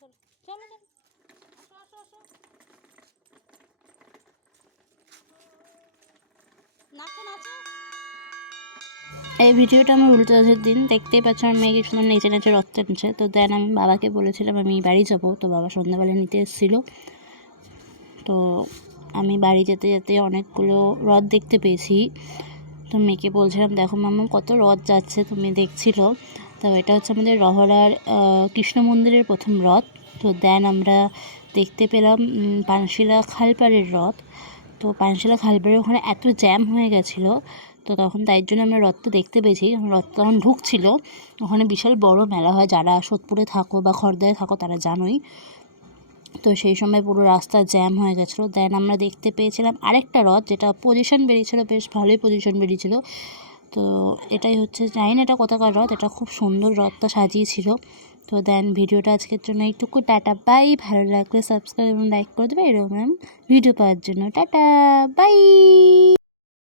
চলো চলো চলো, আসো আসো আসো, নাচো নাচো। এই ভিডিওটা আমার উল্টোদের দিন, দেখতেই পাচ্ছ আমার মেয়ে কি সুন্দর নেচে নেচে রথ টানছে। তো দেন আমি বাবাকে বলেছিলাম আমি বাড়ি যাবো, তো বাবা সন্ধ্যাবেলা নিতে এসেছিলো। তো আমি বাড়ি যেতে যেতে অনেকগুলো রথ দেখতে পেয়েছি। তো মেয়েকে বলছিলাম দেখো মাম্মা কত রথ যাচ্ছে, তো মেয়ে দেখছিল। তো এটা হচ্ছে আমাদের রহড়ার কৃষ্ণ মন্দিরের প্রথম রথ। তো দেন আমরা দেখতে পেলাম পানশিলা খালপাড়ের রথ। তো পানশিলা খালপাড়ের ওখানে এত জ্যাম হয়ে গেছিলো, তো তখন তাই জন্য আমরা রথটা দেখতে পেয়েছি। রথ তখন ঢুকছিল, ওখানে বিশাল বড় মেলা হয়, যারা সোদপুরে থাকো বা খড়দায় থাকো তারা জানোই। তো সেই সময় পুরো রাস্তা জ্যাম হয়ে গেছিলো। দেন আমরা দেখতে পেয়েছিলাম আরেকটা রথ, যেটা পজিশন বেরিয়েছিলো, বেশ ভালোই পজিশন বেরিয়েছিল। তো এটাই হচ্ছে, জানি না এটা কোথাকার রথ, এটা খুব সুন্দর রথটা সাজিয়েছিল। তো দেন ভিডিওটা আজকের জন্য এইটুকু, টাটা বাই। ভালো লাগলে সাবস্ক্রাইব এবং লাইক করে দেবে এরকম ভিডিও পাওয়ার জন্য। Tata bye.